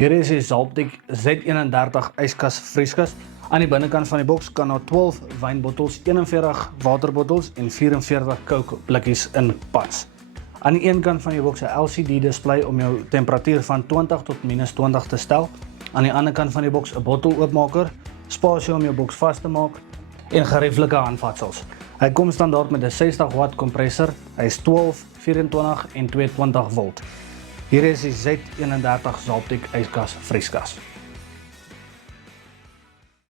Hier is die Zalptek Z31 yskas vrieskas. Aan die binnekant van die boks kan daar 12 wynbottels, 41 waterbottels en 44 Coke blikkies in pas. Aan die een kant van die boks 'n LCD display om jou temperatuur van 20 tot -20 te stel. Aan die ander kant van die boks 'n botteloopmaker, spasie om jou boks vas te maak en gerieflike handvatsels. Hy kom standaard met 'n 60 watt kompressor. Hy is 12, 24 en 220 volt. Hier is die Z31 Zalptek yskas vrieskas.